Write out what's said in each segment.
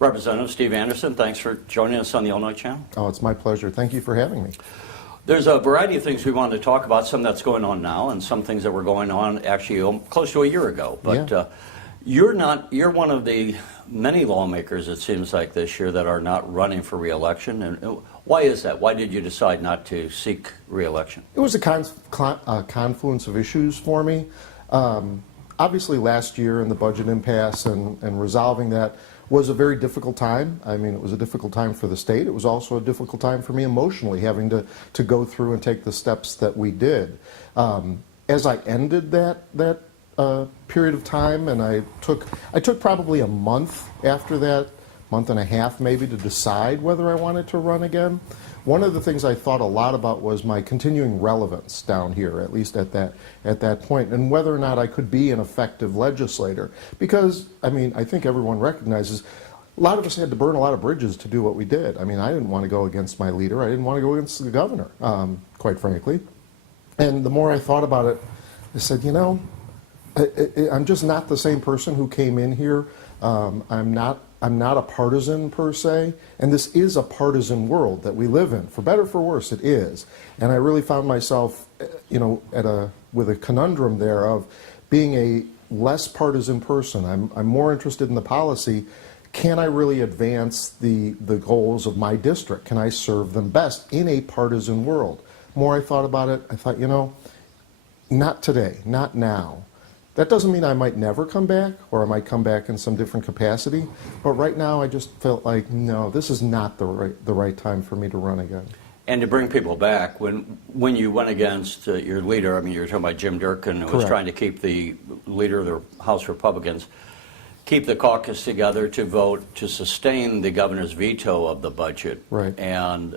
Representative Steve Anderson, thanks for joining us on the Illinois Channel. Oh, it's my pleasure. Thank you for having me. There's a variety of things we wanted to talk about, some that's going on now and some things that were going on actually close to a year ago. But Yeah. You're one of the many lawmakers, it seems like, this year that are not running for re-election. And why is that? Why did you decide not to seek re-election? It was a confluence of issues for me. Obviously, last year in the budget impasse and resolving that was a very difficult time. I mean, it was a difficult time for the state. It was also a difficult time for me emotionally, having to go through and take the steps that we did. As I ended that period of time, and I took probably a month after that, month and a half maybe, to decide whether I wanted to run again. One of the things I thought a lot about was my continuing relevance down here, at least at that point, and whether or not I could be an effective legislator. Because, I mean, I think everyone recognizes a lot of us had to burn a lot of bridges to do what we did. I mean, I didn't want to go against my leader. I didn't want to go against the governor, quite frankly. And the more I thought about it, I said, you know, I'm just not the same person who came in here. I'm not a partisan per se, and this is a partisan world that we live in. For better or for worse, it is. And I really found myself, you know, with a conundrum there of being a less partisan person. I'm more interested in the policy. Can I really advance the goals of my district? Can I serve them best in a partisan world? The more I thought about it, I thought, you know, not today, not now. That doesn't mean I might never come back, or I might come back in some different capacity. But right now, I just felt like, no, this is not the right time for me to run again. And to bring people back, when you went against your leader, I mean, you're talking about Jim Durkin, who was trying to keep the leader of the House Republicans, keep the caucus together to vote to sustain the governor's veto of the budget. Right. And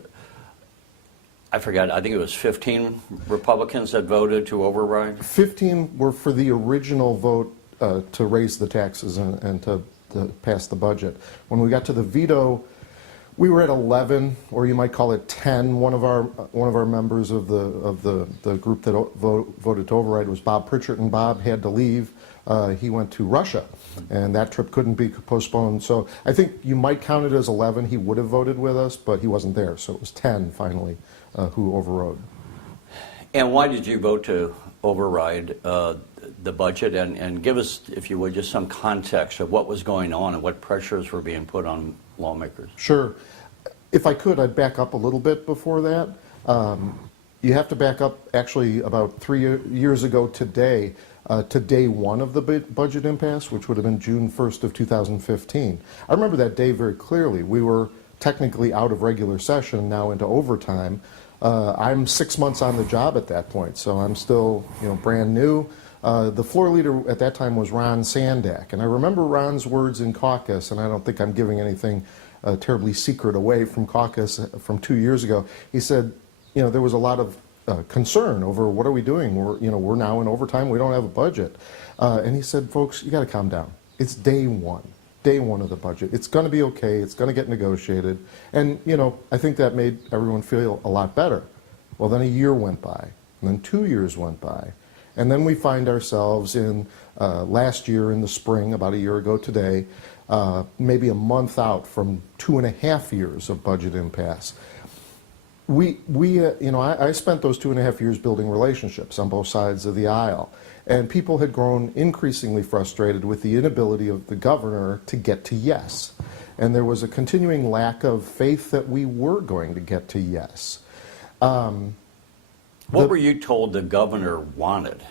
I forgot, I think it was 15 Republicans that voted to override? 15 were for the original vote to raise the taxes and to pass the budget. When we got to the veto, we were at 11, or you might call it 10. One of our members of the group that voted to override was Bob Pritchard, and Bob had to leave. He went to Russia, and that trip couldn't be postponed. So I think you might count it as 11. He would have voted with us, but he wasn't there, so it was 10 finally who overrode. And why did you vote to override the budget? And give us, if you would, just some context of what was going on and what pressures were being put on lawmakers. Sure. If I could, I'd back up a little bit before that. You have to back up actually about 3 years ago today, to day one of the budget impasse, which would have been June 1st of 2015. I remember that day very clearly. We were technically out of regular session, now into overtime. I'm 6 months on the job at that point, so I'm still, you know, brand new. The floor leader at that time was Ron Sandak, and I remember Ron's words in caucus, and I don't think I'm giving anything terribly secret away from caucus from 2 years ago. He said, you know, there was a lot of concern over what are we doing? We're now in overtime. We don't have a budget, and he said, folks, you got to calm down. It's day one of the budget. It's going to be okay. It's going to get negotiated. And, you know, I think that made everyone feel a lot better. Well, then a year went by, and then 2 years went by. And then we find ourselves in last year in the spring, about a year ago today, maybe a month out from 2.5 years of budget impasse. I spent those 2.5 years building relationships on both sides of the aisle. And people had grown increasingly frustrated with the inability of the governor to get to yes. And there was a continuing lack of faith that we were going to get to yes. What were you told the governor wanted?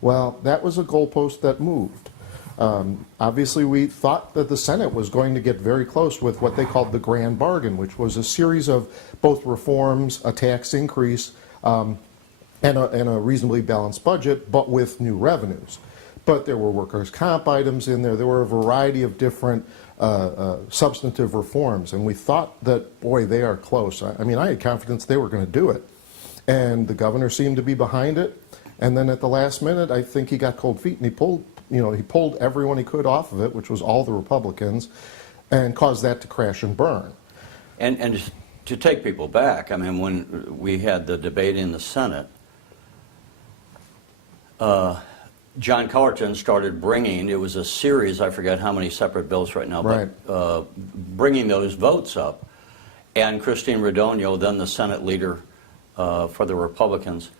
Well, that was a goalpost that moved. Obviously, we thought that the Senate was going to get very close with what they called the grand bargain, which was a series of both reforms, a tax increase, and a reasonably balanced budget, but with new revenues. But there were workers' comp items in there. There were a variety of different substantive reforms, and we thought that, boy, they are close. I mean, I had confidence they were going to do it. And the governor seemed to be behind it. And then at the last minute, I think he got cold feet, and he pulled everyone he could off of it, which was all the Republicans, and caused that to crash and burn. And to take people back, I mean, when we had the debate in the Senate, John Cullerton started bringing, it was a series, I forget how many separate bills right now, Right. but bringing those votes up. And Christine Radogno, then the Senate leader for the Republicans,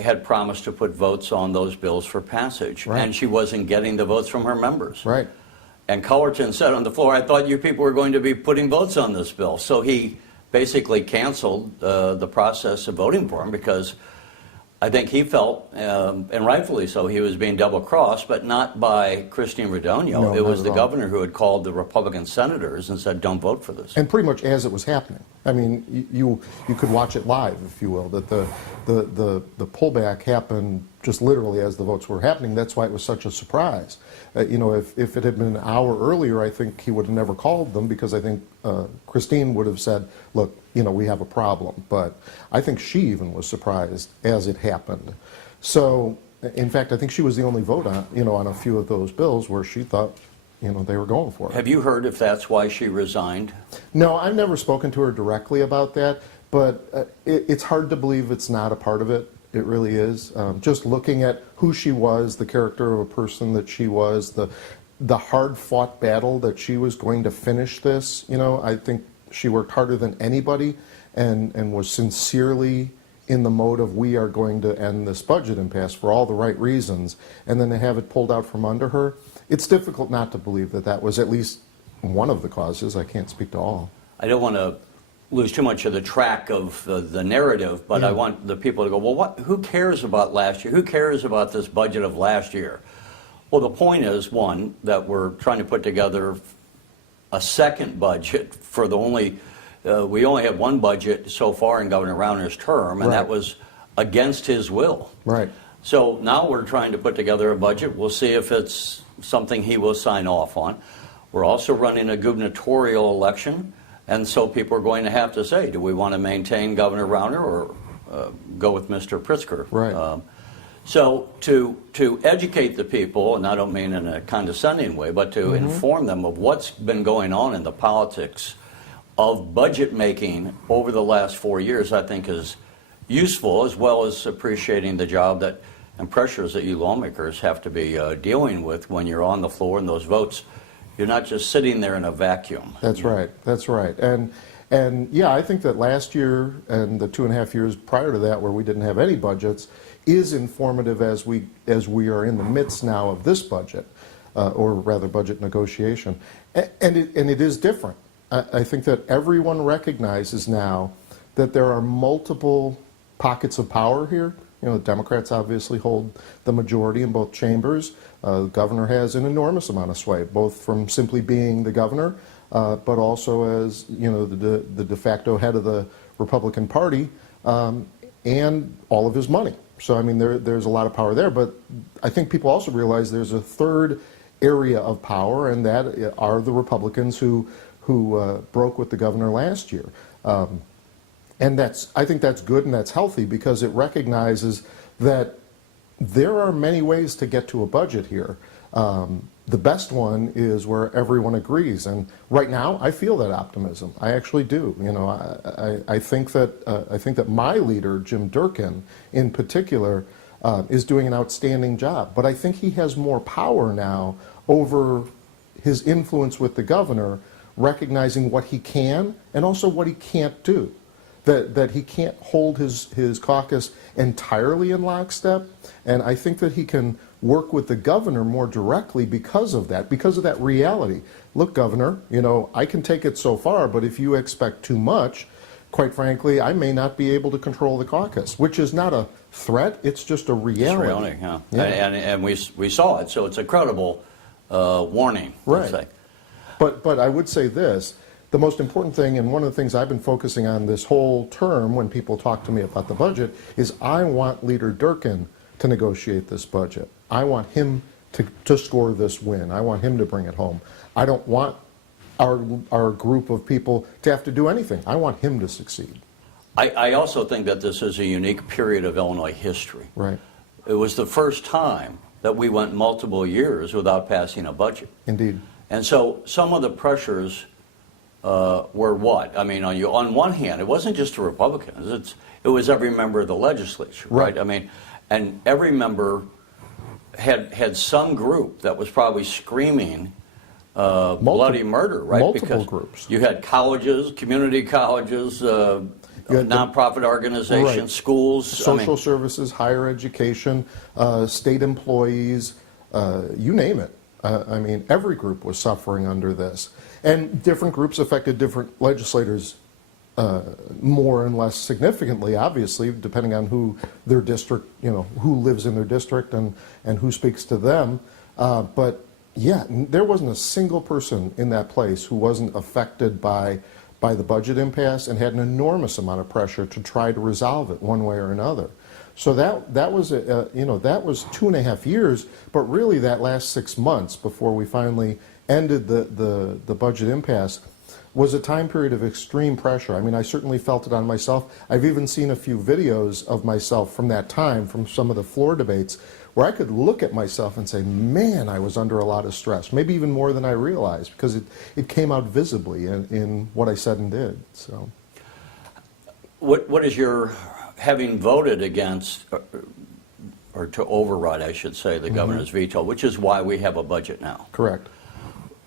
had promised to put votes on those bills for passage. Right. And she wasn't getting the votes from her members. Right. And Cullerton said on the floor, I thought you people were going to be putting votes on this bill. So he basically canceled the process of voting for him because I think he felt, and rightfully so, he was being double-crossed, but not by Christine Radogno. No, it was not the at all. governor who had called the Republican senators and said, don't vote for this. And pretty much as it was happening. I mean, you could watch it live, if you will, that the pullback happened just literally as the votes were happening. That's why it was such a surprise. You know, if it had been an hour earlier, I think he would have never called them because I think Christine would have said, look, you know, we have a problem. But I think she even was surprised as it happened. So, in fact, I think she was the only vote on, you know, on a few of those bills where she thought, you know, they were going for it. Have you heard if that's why she resigned? No, I've never spoken to her directly about that, but it's hard to believe it's not a part of it. It really is. Just looking at who she was, the character of a person that she was, the hard-fought battle that she was going to finish this, you know, I think she worked harder than anybody and was sincerely in the mode of we are going to end this budget impasse for all the right reasons, and then to have it pulled out from under her, it's difficult not to believe that that was at least one of the causes. I can't speak to all. I don't want to lose too much of the track of the narrative, but I want the people to go, well, who cares about last year? Who cares about this budget of last year? Well, the point is, one, that we're trying to put together a second budget for the only, we only have one budget so far in Governor Rauner's term, and Right. that was against his will. Right. So now we're trying to put together a budget. We'll see if it's something he will sign off on. We're also running a gubernatorial election, and so people are going to have to say, do we want to maintain Governor Rauner or go with Mr. Pritzker? Right. So to educate the people, and I don't mean in a condescending way, but to inform them of what's been going on in the politics of budget making over the last 4 years, I think is useful, as well as appreciating the job that and pressures that you lawmakers have to be dealing with when you're on the floor and those votes. You're not just sitting there in a vacuum. That's right. That's right. And yeah, I think that last year and the 2.5 years prior to that, where we didn't have any budgets, is informative as we are in the midst now of this budget, or rather budget negotiation, and it is different. I think that everyone recognizes now that there are multiple pockets of power here. You know, the Democrats obviously hold the majority in both chambers. The governor has an enormous amount of sway, both from simply being the governor, but also as, you know, the de facto head of the Republican Party, and all of his money. So, I mean, there's a lot of power there, but I think people also realize there's a third area of power, and that are the Republicans who broke with the governor last year. And I think that's good and that's healthy because it recognizes that there are many ways to get to a budget here. The best one is where everyone agrees, and right now I feel that optimism. I actually do. You know, I think that my leader, Jim Durkin, in particular, is doing an outstanding job. But I think he has more power now over his influence with the governor, recognizing what he can and also what he can't do. That he can't hold his caucus entirely in lockstep, and I think that he can work with the governor more directly because of that reality. Look, Governor, you know, I can take it so far, but if you expect too much, quite frankly, I may not be able to control the caucus, which is not a threat, it's just a reality. It's reality, yeah. And we saw it, so it's a credible warning, right. let's say. But I would say this, the most important thing, and one of the things I've been focusing on this whole term when people talk to me about the budget, is I want Leader Durkin to negotiate this budget. I want him to score this win. I want him to bring it home. I don't want our group of people to have to do anything. I want him to succeed. I also think that this is a unique period of Illinois history. Right. It was the first time that we went multiple years without passing a budget. Indeed. And so some of the pressures were what? I mean, on one hand, it wasn't just the Republicans. It was every member of the legislature, right? I mean, and every member had some group that was probably screaming bloody murder, right? Multiple groups. You had colleges, community colleges, nonprofit organizations, right. schools. Social services, higher education, state employees, you name it. I mean, every group was suffering under this. And different groups affected different legislators more and less significantly, obviously, depending on who their district, who lives in their district and who speaks to them. But yeah, there wasn't a single person in that place who wasn't affected by the budget impasse and had an enormous amount of pressure to try to resolve it one way or another. So that was that was 2.5 years, but really that last 6 months before we finally ended the budget impasse was a time period of extreme pressure. I mean, I certainly felt it on myself. I've even seen a few videos of myself from that time, from some of the floor debates, where I could look at myself and say, man, I was under a lot of stress, maybe even more than I realized, because it came out visibly in what I said and did. So, what is your, having voted against, or to override, I should say, the governor's veto, which is why we have a budget now? Correct.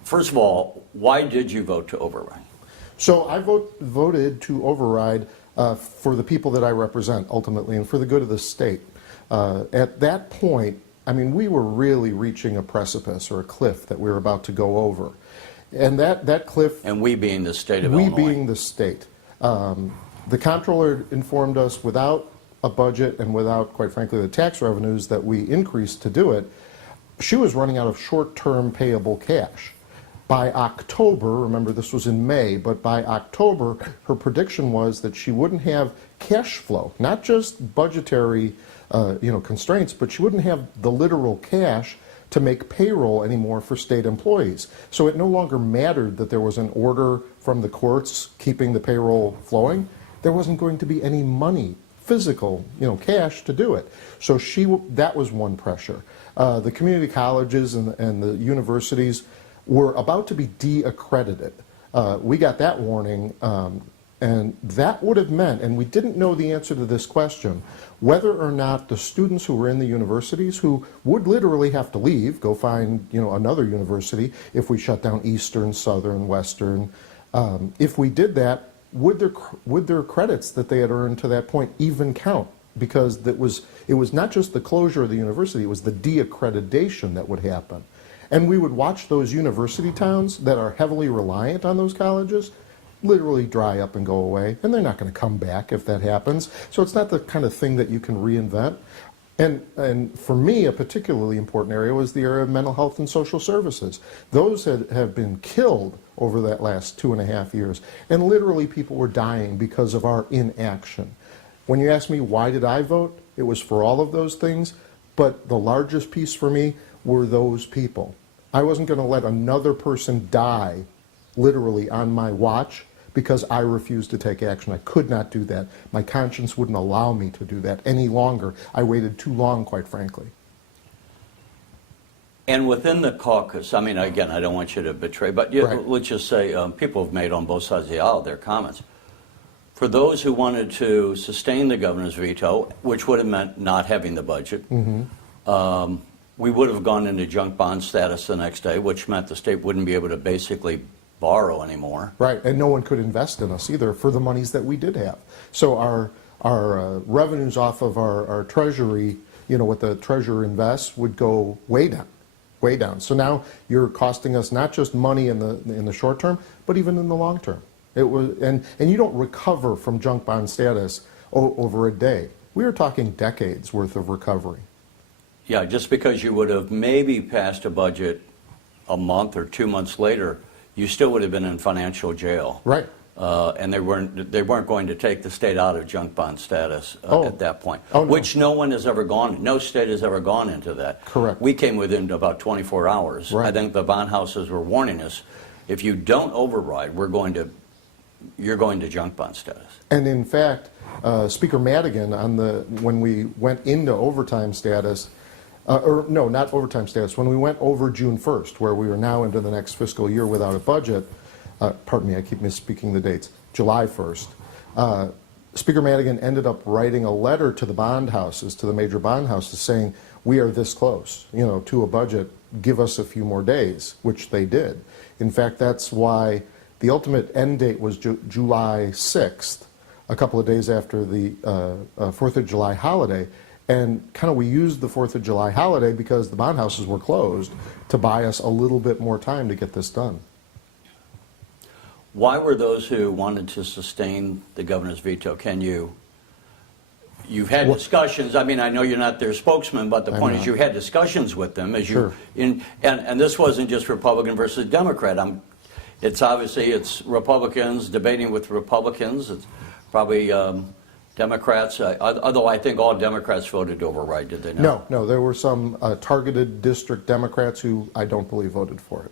First of all, why did you vote to override? So I voted to override for the people that I represent, ultimately, and for the good of the state. At that point, I mean, we were really reaching a precipice or a cliff that we were about to go over. And that cliff... And we being the state of Illinois. We being the state. The comptroller informed us, without a budget and without, quite frankly, the tax revenues that we increased to do it, she was running out of short-term payable cash. By October, remember this was in May, but by October, her prediction was that she wouldn't have cash flow, not just budgetary constraints, but she wouldn't have the literal cash to make payroll anymore for state employees. So it no longer mattered that there was an order from the courts keeping the payroll flowing. There wasn't going to be any money, physical, cash to do it. So that was one pressure. The community colleges and the universities were about to be de-accredited. We got that warning, and that would have meant, and we didn't know the answer to this question, whether or not the students who were in the universities, who would literally have to leave, go find another university if we shut down Eastern, Southern, Western, if we did that, would their credits that they had earned to that point even count? Because it was not just the closure of the university, it was the de-accreditation that would happen. And we would watch those university towns that are heavily reliant on those colleges literally dry up and go away, and they're not going to come back if that happens. So it's not the kind of thing that you can reinvent. And for me, a particularly important area was the area of mental health and social services. Those have been killed over that last 2.5 years, and literally people were dying because of our inaction. When you ask me why did I vote, it was for all of those things, but the largest piece for me were those people. I wasn't going to let another person die literally on my watch because I refused to take action. I could not do that. My conscience wouldn't allow me to do that any longer. I waited too long, quite frankly. And within the caucus, I mean, again, I don't want you to betray, but Right. let's just say people have made on both sides of the aisle their comments. For those who wanted to sustain the governor's veto, which would have meant not having the budget, we would have gone into junk bond status the next day, which meant the state wouldn't be able to basically borrow anymore. Right, and no one could invest in us either for the monies that we did have. So our revenues off of our treasury, what the treasurer invests, would go way down, way down. So now you're costing us not just money in the short term, but even in the long term. It was, and you don't recover from junk bond status over a day. We were talking decades worth of recovery. Yeah, just because you would have maybe passed a budget a month or 2 months later, you still would have been in financial jail. Right. And they weren't going to take the state out of junk bond status at that point, Oh, no. which no one has ever gone. No state has ever gone into that. Correct. We came within about 24 hours. Right. I think the bond houses were warning us: if you don't override, you're going to junk bond status. And in fact, Speaker Madigan, when we went into overtime status, or no, not overtime status, when we went over June 1st, where we are now into the next fiscal year without a budget, pardon me, I keep misspeaking the dates, July 1st, Speaker Madigan ended up writing a letter to the bond houses, to the major bond houses, saying, we are this close, to a budget, give us a few more days, which they did. In fact, that's why the ultimate end date was July 6th, a couple of days after the 4th of July holiday. And we used the 4th of July holiday because the bond houses were closed to buy us a little bit more time to get this done. Why were those who wanted to sustain the governor's veto? You've had discussions. I mean, I know you're not their spokesman, but the point is you had discussions with them as Sure. and this wasn't just Republican versus Democrat. It's Republicans debating with Republicans. It's probably Democrats, although I think all Democrats voted to override, did they not? No, there were some targeted district Democrats who I don't believe voted for it.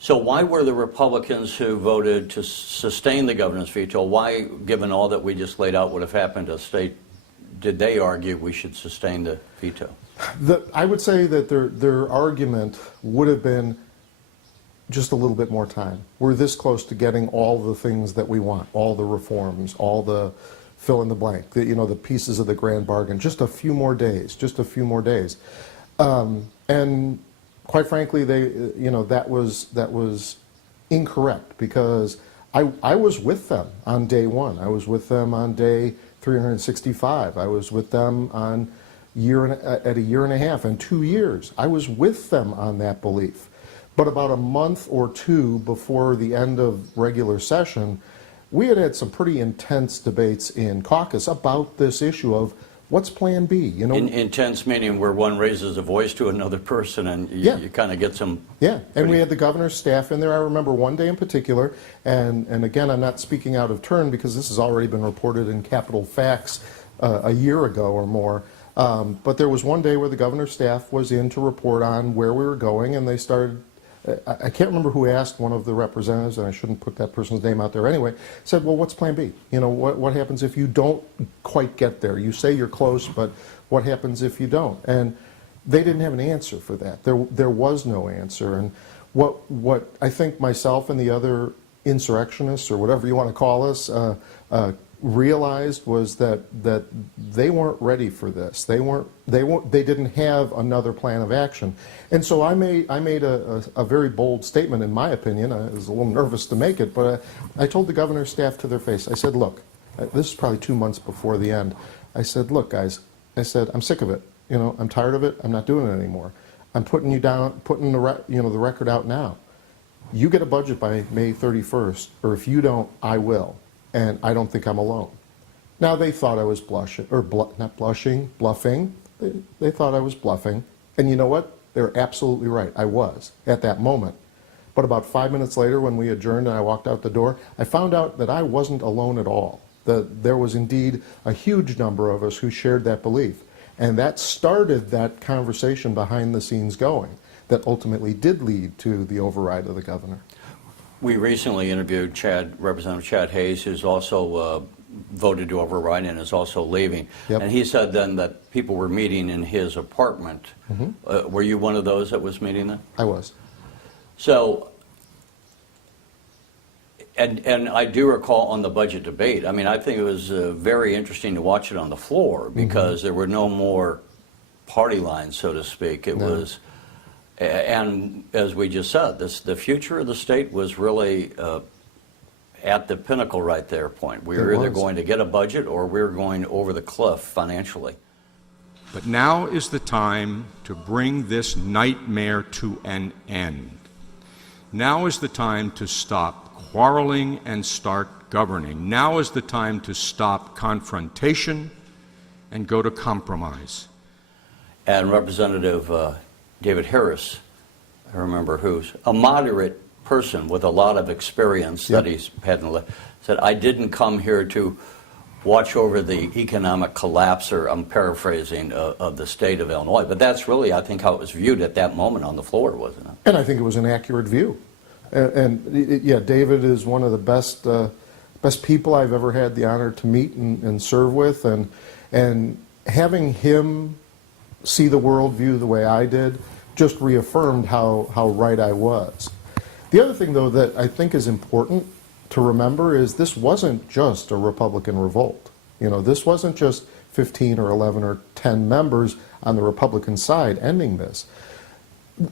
So why were the Republicans who voted to sustain the governor's veto, why, given all that we just laid out would have happened to state, did they argue we should sustain the veto? I would say that their argument would have been just a little bit more time. We're this close to getting all the things that we want, all the reforms, all the fill in the blank, the pieces of the grand bargain, just a few more days, and quite frankly, that was incorrect, because I was with them on day one. I was with them on day 365. I was with them on at a year and a half and 2 years. I was with them on that belief. But about a month or two before the end of regular session, we had some pretty intense debates in caucus about this issue of what's Plan B. Intense meaning where one raises a voice to another person, and you kind of get some. Yeah, and we had the governor's staff in there. I remember one day in particular, and again, I'm not speaking out of turn because this has already been reported in Capitol Facts a year ago or more. But there was one day where the governor's staff was in to report on where we were going, and they started. I can't remember who asked one of the representatives, and I shouldn't put that person's name out there anyway, said, well, what's Plan B? What happens if you don't quite get there? You say you're close, but what happens if you don't? And they didn't have an answer for that. There was no answer. And what I think myself and the other insurrectionists, or whatever you want to call us, realized was that they weren't ready for this. They didn't have another plan of action. And so I made a very bold statement, in my opinion. I was a little nervous to make it, but I told the governor's staff to their face. I said, look, this is probably 2 months before the end. I said, look, guys, I'm sick of it. I'm tired of it. I'm not doing it anymore. I'm putting you down, putting the record out now. You get a budget by May 31st, or if you don't, I will. And I don't think I'm alone. Now, they thought I was bluffing. They thought I was bluffing. And you know what? They're absolutely right. I was at that moment. But about 5 minutes later, when we adjourned and I walked out the door, I found out that I wasn't alone at all. That there was indeed a huge number of us who shared that belief. And that started that conversation behind the scenes going that ultimately did lead to the override of the governor. We recently interviewed Representative Chad Hayes, who's also voted to override and is also leaving. Yep. And he said then that people were meeting in his apartment. Mm-hmm. Were you one of those that was meeting there? I was. So, and I do recall on the budget debate, I mean, I think it was very interesting to watch it on the floor because there were no more party lines, so to speak. It was. And as we just said, the future of the state was really at the pinnacle right there point. We were either going to get a budget or we were going over the cliff financially. But now is the time to bring this nightmare to an end. Now is the time to stop quarreling and start governing. Now is the time to stop confrontation and go to compromise. And Representative David Harris, I remember, who's a moderate person with a lot of experience that he's had, said, I didn't come here to watch over the economic collapse, or I'm paraphrasing, of the state of Illinois. But that's really, I think, how it was viewed at that moment on the floor, wasn't it? And I think it was an accurate view. Yeah, David is one of the best people I've ever had the honor to meet and serve with. And having him see the worldview the way I did just reaffirmed how right I was. The other thing, though, that I think is important to remember is this wasn't just a Republican revolt. This wasn't just 15 or 11 or 10 members. on the Republican side ending this.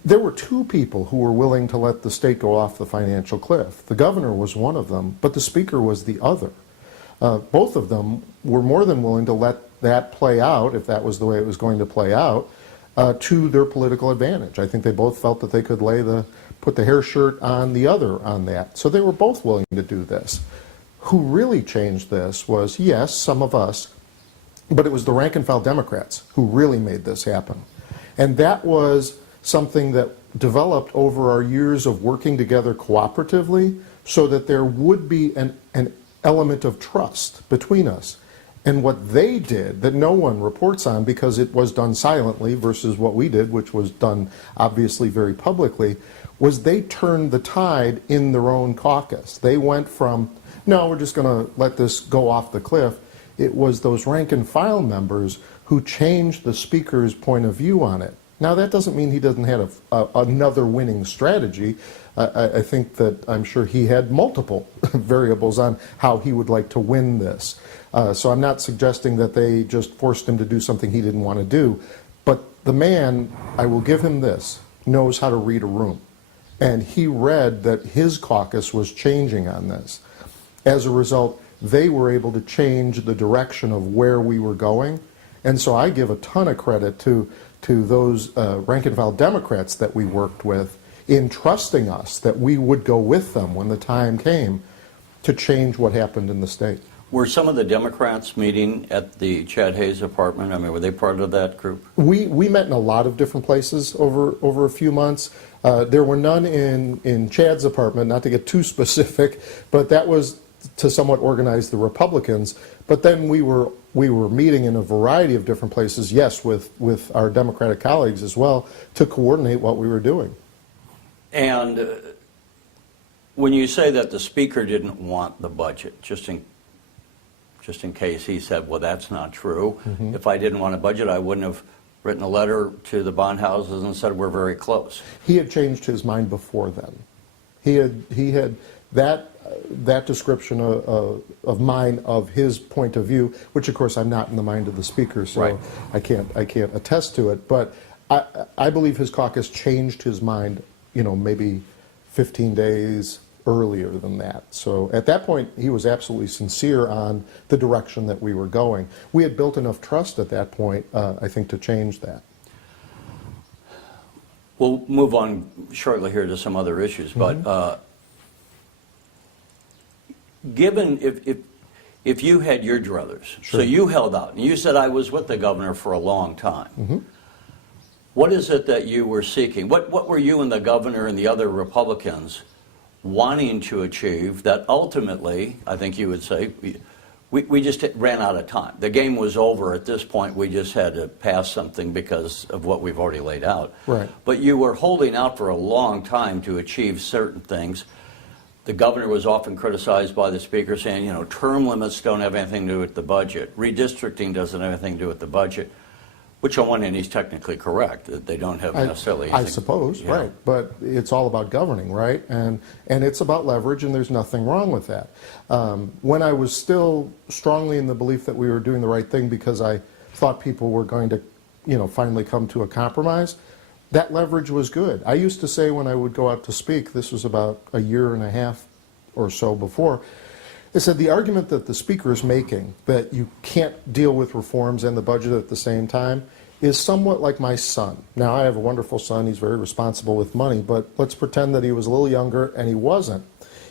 There were two people who were willing to let the state go off the financial cliff. The governor was one of them, but the speaker was the other. Both of them were more than willing to let that play out, if that was the way it was going to play out, to their political advantage. I think they both felt that they could put the hair shirt on the other on that. So they were both willing to do this. Who really changed this was, yes, some of us, but it was the rank and file Democrats who really made this happen. And that was something that developed over our years of working together cooperatively so that there would be an element of trust between us. And what they did that no one reports on because it was done silently versus what we did, which was done obviously very publicly, was they turned the tide in their own caucus. They went from, no, we're just going to let this go off the cliff. It was those rank and file members who changed the speaker's point of view on it. Now, that doesn't mean he doesn't have another winning strategy. I think that I'm sure he had multiple variables on how he would like to win this. So I'm not suggesting that they just forced him to do something he didn't want to do. But the man, I will give him this, knows how to read a room. And he read that his caucus was changing on this. As a result, they were able to change the direction of where we were going. And so I give a ton of credit to those rank and file Democrats that we worked with in trusting us that we would go with them when the time came to change what happened in the state. Were some of the Democrats meeting at the Chad Hayes apartment? I mean, were they part of that group? We met in a lot of different places over a few months. There were none in Chad's apartment, not to get too specific, but that was to somewhat organize the Republicans. But then we were meeting in a variety of different places, yes, with our Democratic colleagues as well, to coordinate what we were doing. And when you say that the speaker didn't want the budget, just in case he said, well, that's not true. Mm-hmm. If I didn't want a budget, I wouldn't have written a letter to the bond houses and said we're very close. He had changed his mind before then. He had that description of mine of his point of view, which of course I'm not in the mind of the speaker, so right. I can't attest to it. But I believe his caucus changed his mind, maybe 15 days earlier than that. So at that point, he was absolutely sincere on the direction that we were going. We had built enough trust at that point, I think, to change that. We'll move on shortly here to some other issues, mm-hmm. but given if you had your druthers, sure. So you held out, and you said I was with the governor for a long time. Mm-hmm. What is it that you were seeking? What were you and the governor and the other Republicans wanting to achieve that ultimately, I think you would say, we just ran out of time. The game was over at this point. We just had to pass something because of what we've already laid out. Right. But you were holding out for a long time to achieve certain things. The governor was often criticized by the speaker saying, term limits don't have anything to do with the budget. Redistricting doesn't have anything to do with the budget. Which on one hand, he's technically correct, that they don't have necessarily anything. I suppose, right. But it's all about governing, right? And it's about leverage, and there's nothing wrong with that. When I was still strongly in the belief that we were doing the right thing because I thought people were going to, finally come to a compromise, that leverage was good. I used to say when I would go out to speak, this was about a year and a half or so before, I said the argument that the speaker is making, that you can't deal with reforms and the budget at the same time, is somewhat like my son. Now, I have a wonderful son. He's very responsible with money, but let's pretend that he was a little younger and he wasn't.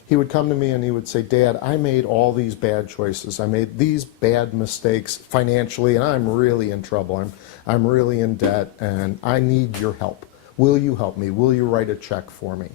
He would come to me and he would say, Dad, I made all these bad choices. I made these bad mistakes financially, and I'm really in trouble. I'm really in debt, and I need your help. Will you help me? Will you write a check for me?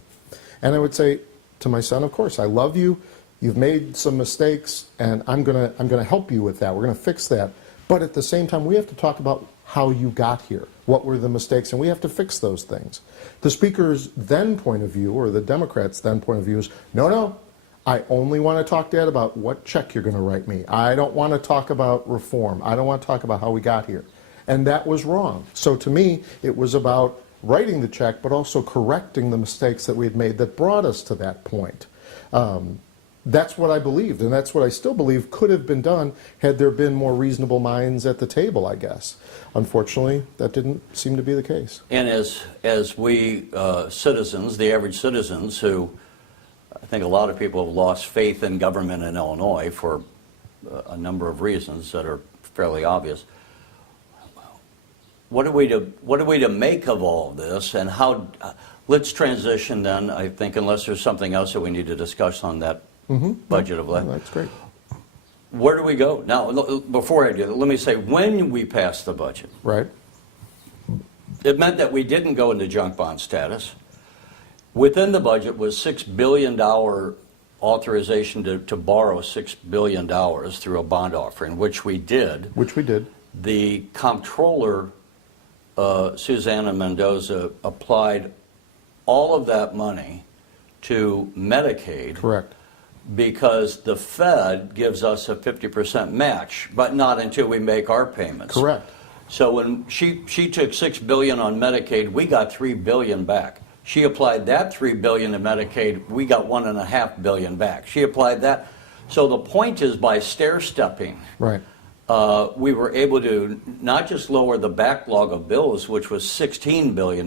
And I would say to my son, of course, I love you. You've made some mistakes, and I'm gonna help you with that. We're gonna fix that. But at the same time, we have to talk about how you got here. What were the mistakes? And we have to fix those things. The speaker's then point of view, or the Democrats' then point of view is, no, I only want to talk, Dad, about what check you're going to write me. I don't want to talk about reform. I don't want to talk about how we got here. And that was wrong. So to me, it was about writing the check, but also correcting the mistakes that we had made that brought us to that point. That's what I believed, and that's what I still believe could have been done had there been more reasonable minds at the table, I guess. Unfortunately, that didn't seem to be the case. And as we citizens, the average citizens, who I think a lot of people have lost faith in government in Illinois for a number of reasons that are fairly obvious. What are we to make of all of this, and how? Let's transition then. I think, unless there's something else that we need to discuss on that budget of last. Well, that's great. Where do we go now? Before I do that, let me say, when we passed the budget, Right. it meant that we didn't go into junk bond status. Within the budget was $6 billion authorization to borrow $6 billion through a bond offering, which we did. Which we did. The comptroller, Susanna Mendoza, applied all of that money to Medicaid. Correct. Because the Fed gives us a 50% match, but not until we make our payments. Correct. So when she took $6 billion on Medicaid, we got $3 billion back. She applied that $3 billion to Medicaid, we got $1.5 billion back. She applied that. So the point is, by stair-stepping, Right. we were able to not just lower the backlog of bills, which was $16 billion,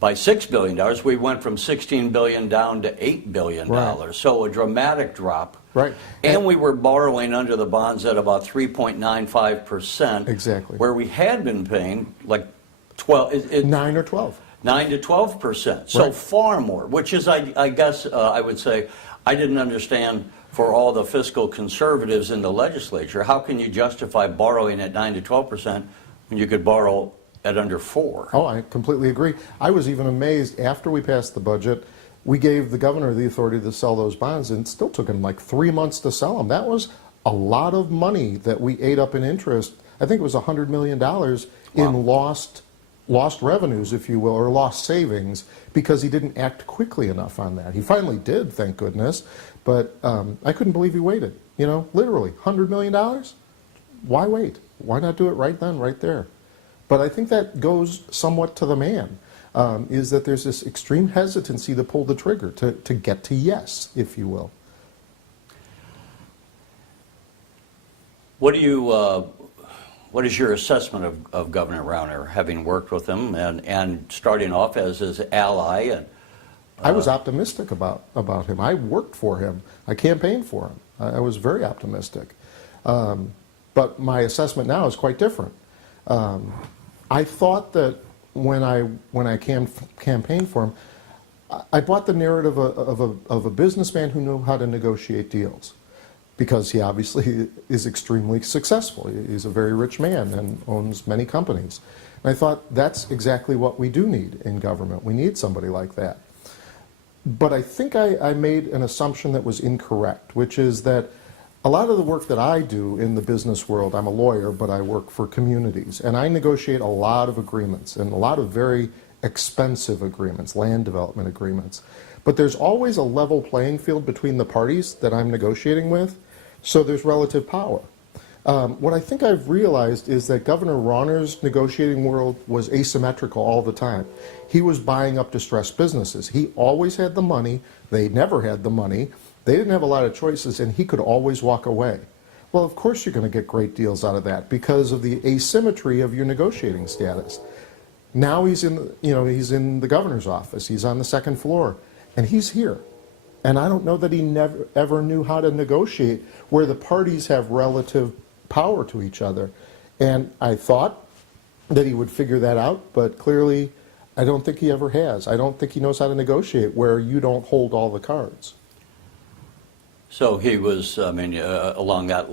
by $6 billion. We went from $16 billion down to $8 billion. Right. So a dramatic drop. Right. And we were borrowing under the bonds at about 3.95%. Exactly. Where we had been paying like 12. 9 or 12. 9 to 12%. So Right. far more, which is, I guess, I would say, I didn't understand for all the fiscal conservatives in the legislature, how can you justify borrowing at 9 to 12% when you could borrow at under 4? Oh, I completely agree. I was even amazed after we passed the budget, we gave the governor the authority to sell those bonds, and it still took him like 3 months to sell them. That was a lot of money that we ate up in interest. I think it was $100 million in lost revenues, if you will, or lost savings, because he didn't act quickly enough on that. He finally did, thank goodness, but I couldn't believe he waited. You know, literally, $100 million? Why wait? Why not do it right then, right there? But I think that goes somewhat to the man, is that there's this extreme hesitancy to pull the trigger, to get to yes, if you will. What is your assessment of Governor Rauner, having worked with him and starting off as his ally? And I was optimistic about him. I worked for him. I campaigned for him. I was very optimistic. But my assessment now is quite different. I thought that when I campaigned for him, I bought the narrative of a businessman who knew how to negotiate deals, because he obviously is extremely successful. He's a very rich man and owns many companies. And I thought that's exactly what we do need in government. We need somebody like that. But I think I made an assumption that was incorrect, which is that a lot of the work that I do in the business world, I'm a lawyer, but I work for communities, and I negotiate a lot of agreements, and a lot of very expensive agreements, land development agreements. But there's always a level playing field between the parties that I'm negotiating with, so there's relative power. What I think I've realized is that Governor Rauner's negotiating world was asymmetrical all the time. He was buying up distressed businesses. He always had the money. They never had the money. They didn't have a lot of choices, and he could always walk away. Well, of course you're going to get great deals out of that because of the asymmetry of your negotiating status. Now he's in the governor's office. He's on the second floor, and he's here. And I don't know that he never ever knew how to negotiate where the parties have relative power to each other. And I thought that he would figure that out, but clearly I don't think he ever has. I don't think he knows how to negotiate where you don't hold all the cards. So he was, along that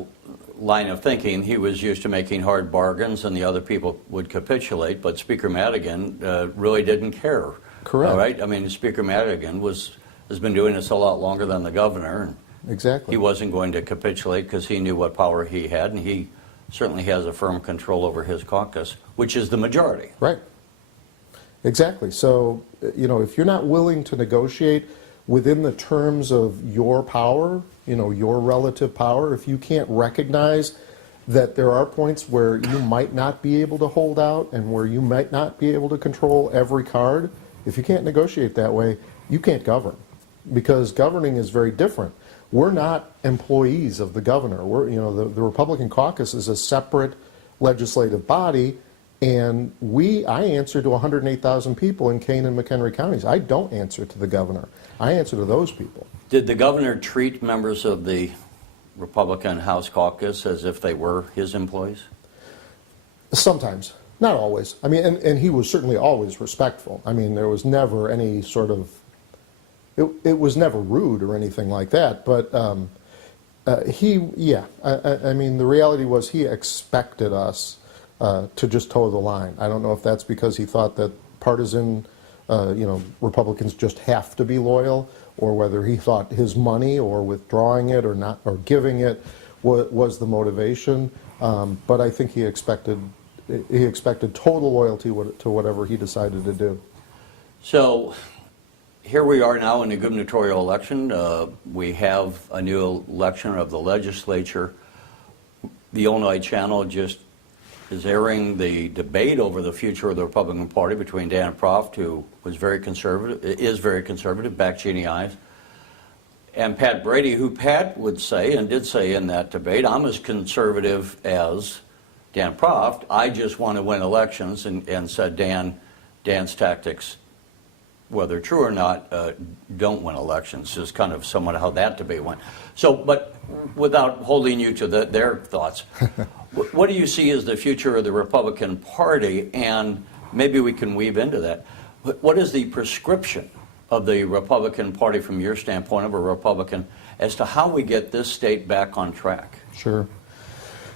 line of thinking, he was used to making hard bargains and the other people would capitulate, but Speaker Madigan really didn't care. Correct. All right? I mean, Speaker Madigan has been doing this a lot longer than the governor. And Exactly. he wasn't going to capitulate because he knew what power he had, and he certainly has a firm control over his caucus, which is the majority. Right. Exactly. So, if you're not willing to negotiate within the terms of your power, your relative power, if you can't recognize that there are points where you might not be able to hold out and where you might not be able to control every card, if you can't negotiate that way, you can't govern. because governing is very different. We're not employees of the governor. We're, the Republican caucus is a separate legislative body, and I answer to 108,000 people in Kane and McHenry counties. I don't answer to the governor. I answer to those people. Did the governor treat members of the Republican House caucus as if they were his employees? Sometimes, not always. I mean, and he was certainly always respectful. I mean, there was never any sort of, it was never rude or anything like that, but I mean, the reality was he expected us to just toe the line. I don't know if that's because he thought that partisan, Republicans just have to be loyal, or whether he thought his money or withdrawing it or not, or giving it was the motivation. But I think he expected total loyalty to whatever he decided to do. So here we are now in a gubernatorial election. We have a new election of the legislature. The Illinois Channel just is airing the debate over the future of the Republican Party between Dan Proft, who is very conservative, back Jeannie Ives, and Pat Brady, who Pat would say and did say in that debate, I'm as conservative as Dan Proft. I just want to win elections, and said Dan's tactics, whether true or not, don't win elections, is kind of somewhat how that debate went. So, but without holding you to their thoughts, what do you see as the future of the Republican Party? And maybe we can weave into that. What is the prescription of the Republican Party from your standpoint of a Republican as to how we get this state back on track? Sure.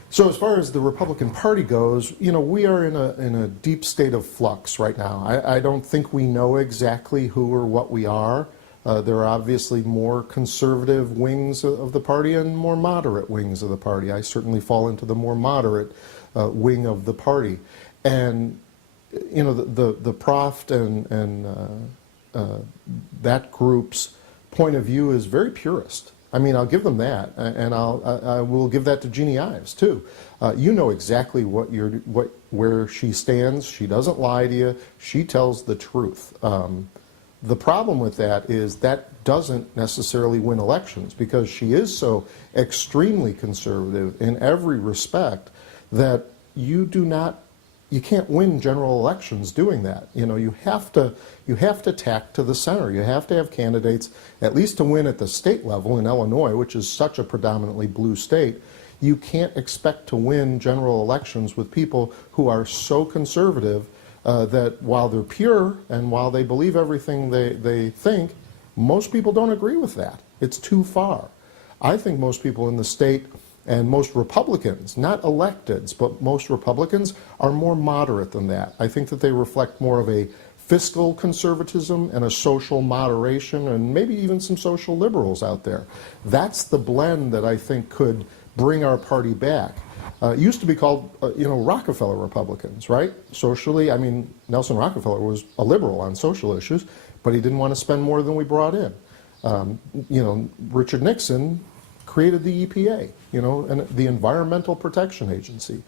So as far as the Republican Party goes, we are in a deep state of flux right now. I don't think we know exactly who or what we are. There are obviously more conservative wings of the party and more moderate wings of the party. I certainly fall into the more moderate wing of the party. And, the Proft and that group's point of view is very purist. I mean, I'll give them that, and I will give that to Jeannie Ives too. You know exactly where she stands. She doesn't lie to you. She tells the truth. The problem with that is that doesn't necessarily win elections, because she is so extremely conservative in every respect that you can't win general elections doing that. You have to tack to the center. You have to have candidates, at least to win at the state level in Illinois, which is such a predominantly blue state. You can't expect to win general elections with people who are so conservative that while they're pure and while they believe everything they think, most people don't agree with that. It's too far. I think most people in the state, and most Republicans, not electeds, but most Republicans are more moderate than that. I think that they reflect more of a fiscal conservatism and a social moderation, and maybe even some social liberals out there. That's the blend that I think could bring our party back. It used to be called, Rockefeller Republicans, right? Socially, I mean, Nelson Rockefeller was a liberal on social issues, but he didn't want to spend more than we brought in. Richard Nixon created the EPA, and the Environmental Protection Agency.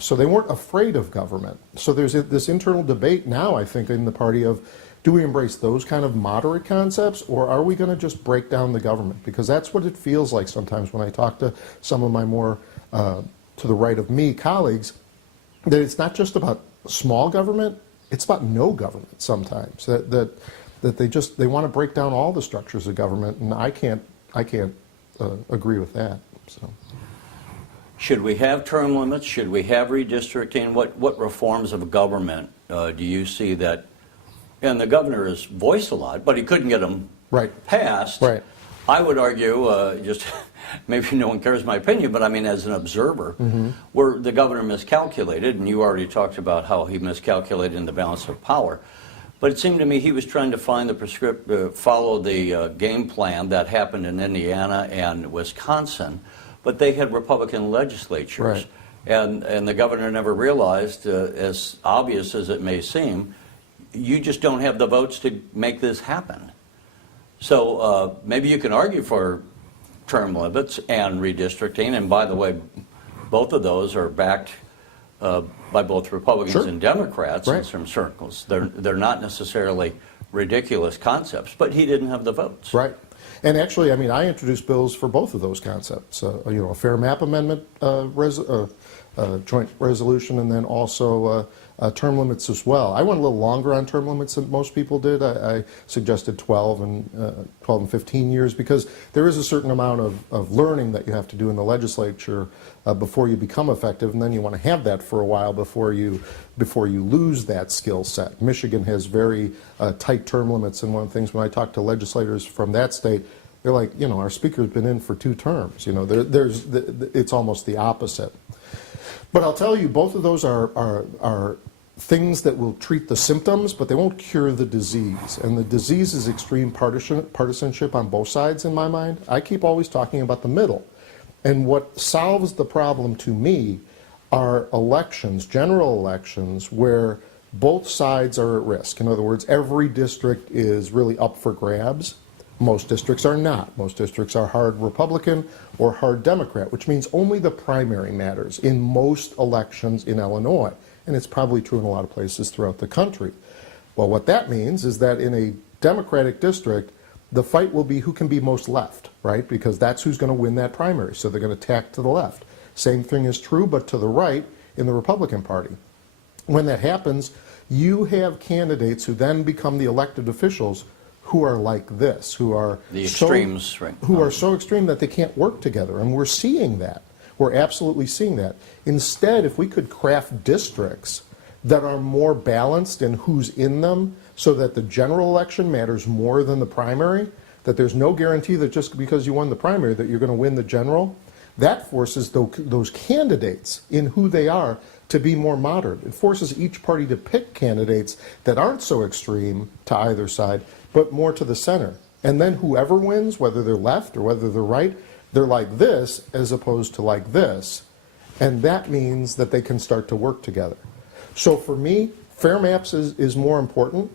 So they weren't afraid of government. So there's this internal debate now, I think, in the party of, do we embrace those kind of moderate concepts, or are we going to just break down the government? Because that's what it feels like sometimes when I talk to some of my more to the right of me colleagues, that it's not just about small government, it's about no government sometimes. That they want to break down all the structures of government, and I can't agree with that. So, should we have term limits? Should we have redistricting? What reforms of government do you see that? And the governor has voiced a lot, but he couldn't get them passed. Right. I would argue, just maybe no one cares my opinion, but I mean, as an observer, where the governor miscalculated, and you already talked about how he miscalculated in the balance of power. But it seemed to me he was trying to find follow the game plan that happened in Indiana and Wisconsin, but they had Republican legislatures. Right. And the governor never realized, as obvious as it may seem, you just don't have the votes to make this happen. So maybe you can argue for term limits and redistricting, and by the way, both of those are backed by both Republicans and Democrats in some circles. They're not necessarily ridiculous concepts, but he didn't have the votes. Right. And actually, I mean, I introduced bills for both of those concepts. A fair map amendment joint resolution, and then also term limits as well. I went a little longer on term limits than most people did. I suggested 12 and 15 years because there is a certain amount of learning that you have to do in the legislature before you become effective, and then you want to have that for a while before you lose that skill set. Michigan has very tight term limits, and one of the things when I talk to legislators from that state, they're like, our speaker's been in for 2 terms. It's almost the opposite. But I'll tell you, both of those are things that will treat the symptoms, but they won't cure the disease. And the disease is extreme partisanship on both sides in my mind. I keep always talking about the middle. And what solves the problem to me are elections, general elections, where both sides are at risk. In other words, every district is really up for grabs. Most districts are not. Most districts are hard Republican or hard Democrat, which means only the primary matters in most elections in Illinois. And it's probably true in a lot of places throughout the country. Well, what that means is that in a Democratic district, the fight will be who can be most left, right? Because that's who's going to win that primary. So they're going to tack to the left. Same thing is true, but to the right in the Republican Party. When that happens, you have candidates who then become the elected officials who are like this, who are the extremes, right? Who are so extreme that they can't work together, and we're seeing that. We're absolutely seeing that. Instead, if we could craft districts that are more balanced in who's in them, so that the general election matters more than the primary, that there's no guarantee that just because you won the primary that you're going to win the general, that forces those candidates in who they are to be more moderate. It forces each party to pick candidates that aren't so extreme to either side, but more to the center. And then whoever wins, whether they're left or whether they're right, they're like this as opposed to like this. And that means that they can start to work together. So for me, fair maps is more important,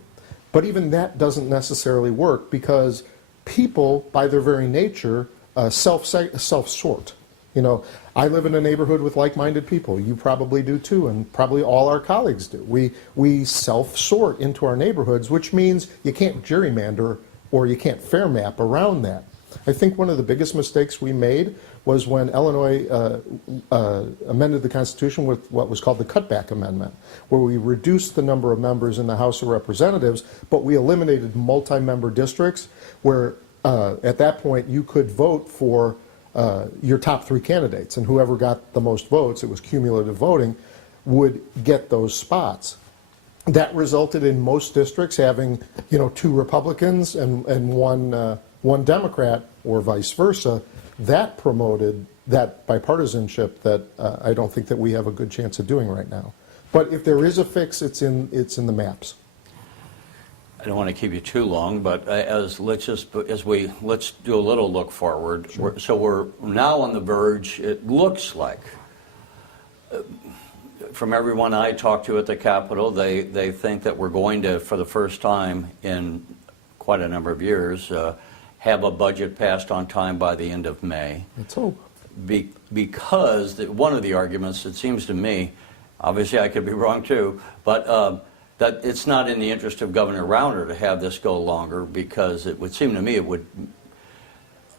but even that doesn't necessarily work because people, by their very nature, self-sort. I live in a neighborhood with like-minded people. You probably do too, and probably all our colleagues do. We self-sort into our neighborhoods, which means you can't gerrymander or you can't fair map around that. I think one of the biggest mistakes we made was when Illinois amended the Constitution with what was called the Cutback Amendment, where we reduced the number of members in the House of Representatives, but we eliminated multi-member districts where at that point you could vote for your top 3 candidates, and whoever got the most votes, it was cumulative voting, would get those spots. That resulted in most districts having, 2 Republicans and one Democrat, or vice versa. That promoted that bipartisanship that I don't think that we have a good chance of doing right now. But if there is a fix, it's in the maps. I don't want to keep you too long, but let's do a little look forward. Sure. So we're now on the verge. It looks like, from everyone I talked to at the Capitol, they think that we're going to, for the first time in quite a number of years, have a budget passed on time by the end of May. Let's hope. Because one of the arguments, it seems to me, obviously I could be wrong too, but that it's not in the interest of Governor Rauner to have this go longer, because it would seem to me it would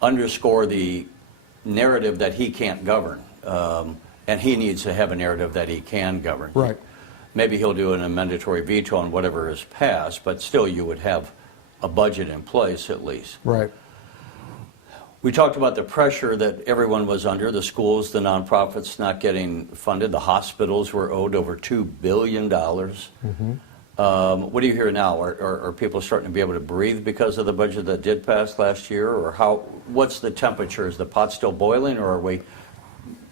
underscore the narrative that he can't govern, and he needs to have a narrative that he can govern. Right. Maybe he'll do an mandatory veto on whatever is passed, but still you would have a budget in place at least. Right. We talked about the pressure that everyone was under, the schools, the nonprofits not getting funded, the hospitals were owed over $2 billion. Mm-hmm. What do you hear now? Are people starting to be able to breathe because of the budget that did pass last year? Or what's the temperature? Is the pot still boiling, or are we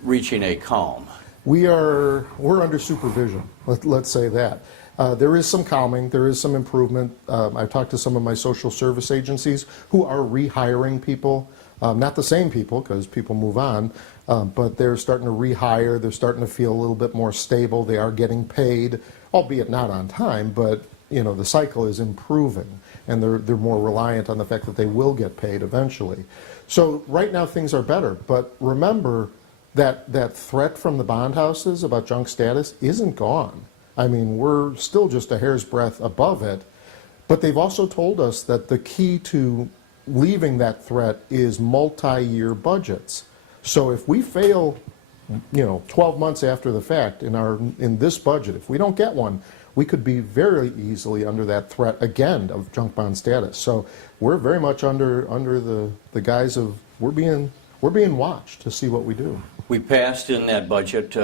reaching a calm? We're under supervision, let's say that. There is some calming, there is some improvement. I've talked to some of my social service agencies who are rehiring people, not the same people because people move on, but they're starting to rehire, they're starting to feel a little bit more stable, they are getting paid, albeit not on time, but the cycle is improving, and they're more reliant on the fact that they will get paid eventually. So right now things are better, but remember that threat from the bond houses about junk status isn't gone. I mean, we're still just a hair's breadth above it, But they've also told us that the key to leaving that threat is multi-year budgets. So if we fail, 12 months after the fact in this budget, if we don't get one, we could be very easily under that threat again of junk bond status. So we're very much under the guise of we're being watched to see what we do. We passed in that budget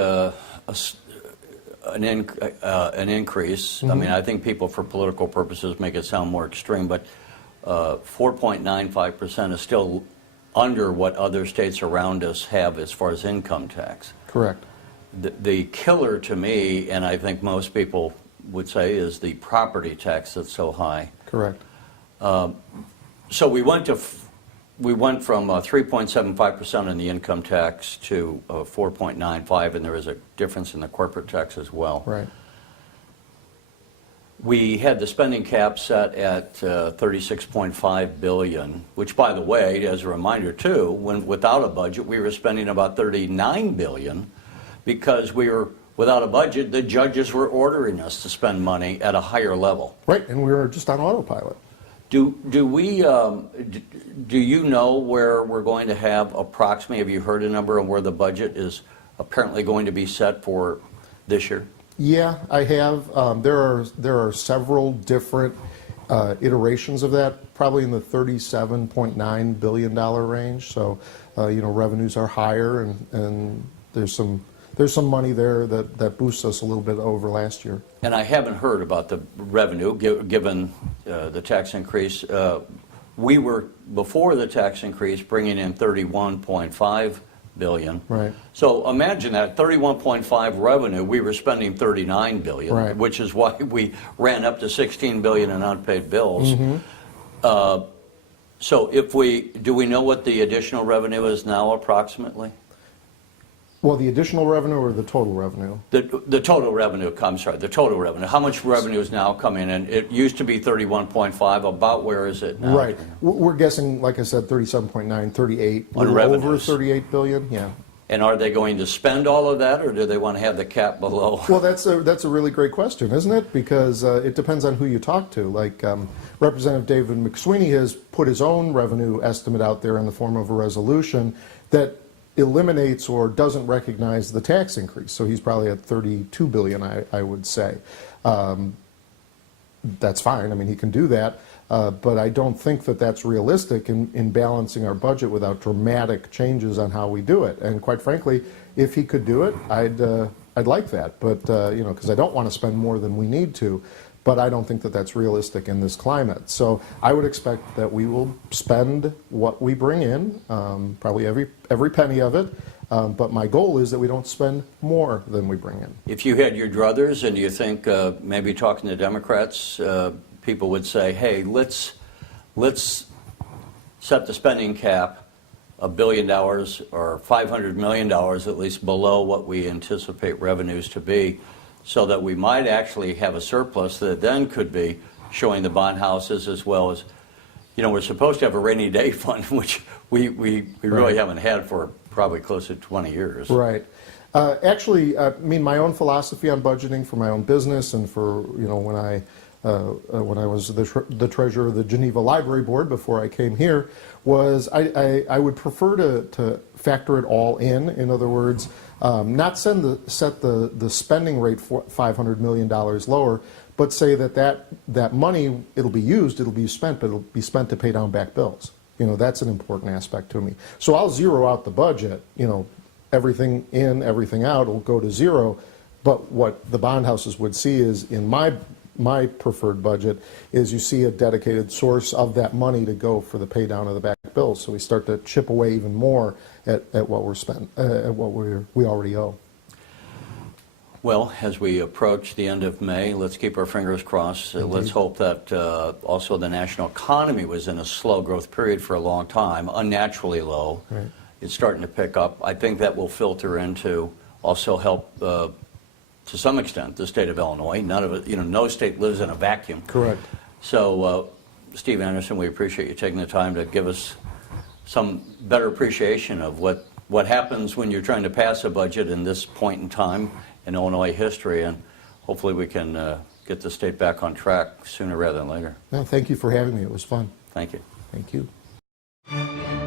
an increase. I mean, I think people, for political purposes, make it sound more extreme, but 4.95% is still under what other states around us have as far as income tax. Correct. The killer to me, and I think most people would say, is the property tax that's so high. Correct. So we went from 3.75% in the income tax to 4.95, and there is a difference in the corporate tax as well. Right. We had the spending cap set at $36.5 billion, which, by the way, as a reminder too, without a budget, we were spending about $39 billion because we were without a budget. The judges were ordering us to spend money at a higher level. Right, and we were just on autopilot. Do you know where we're going to have approximately? Have you heard a number on where the budget is apparently going to be set for this year? Yeah, I have. There are several different iterations of that, probably in the $37.9 billion range. So, revenues are higher, and there's some money there that boosts us a little bit over last year. And I haven't heard about the revenue given the tax increase. We were, before the tax increase, bringing in $31.5 billion. Right. So imagine that, 31.5 revenue, we were spending $39 billion, right, which is why we ran up to $16 billion in unpaid bills. So do we know what the additional revenue is now approximately? Well, the additional revenue or the total revenue? The total revenue, the total revenue. How much revenue is now coming in? It used to be 31.5. About where is it now? Right. We're guessing, like I said, 37.9, 38, a On little revenues. over 38 billion, yeah. And are they going to spend all of that, or do they want to have the cap below? Well, that's a really great question, isn't it? Because it depends on who you talk to. Like Representative David McSweeney has put his own revenue estimate out there in the form of a resolution that eliminates or doesn't recognize the tax increase. So he's probably at 32 billion, I would say. That's fine. I mean, he can do that. But I don't think that that's realistic in balancing our budget without dramatic changes on how we do it. And quite frankly, if he could do it, I'd like that. But because I don't want to spend more than we need to. But I don't think that that's realistic in this climate. So I would expect that we will spend what we bring in, probably every penny of it. But my goal is that we don't spend more than we bring in. If you had your druthers, and you think maybe talking to Democrats, people would say, hey, let's set the spending cap $1 billion or $500 million at least below what we anticipate revenues to be, so that we might actually have a surplus that then could be showing the bond houses, as well as, we're supposed to have a rainy day fund, which we really haven't had for probably close to 20 years. Right. Actually, I mean, my own philosophy on budgeting for my own business and for, when I was the treasurer of the Geneva Library Board before I came here, was I would prefer to factor it all in. In other words, not set the spending rate for $500 million lower, but say that money, it'll be spent, but it'll be spent to pay down back bills. That's an important aspect to me. So I'll zero out the budget, everything in, everything out will go to zero, but what the bond houses would see is, in my preferred budget, is you see a dedicated source of that money to go for the pay down of the back bills. So we start to chip away even more at what we already owe. Well, as we approach the end of May, let's keep our fingers crossed. Let's hope that also the national economy was in a slow growth period for a long time, unnaturally low. Right. It's starting to pick up. I think that will filter into also help to some extent the state of Illinois. None of it, no state lives in a vacuum. Correct. So, Steve Anderson, we appreciate you taking the time to give us some better appreciation of what happens when you're trying to pass a budget in this point in time in Illinois history, and hopefully we can get the state back on track sooner rather than later. No, thank you for having me. It was fun. Thank you. Thank you.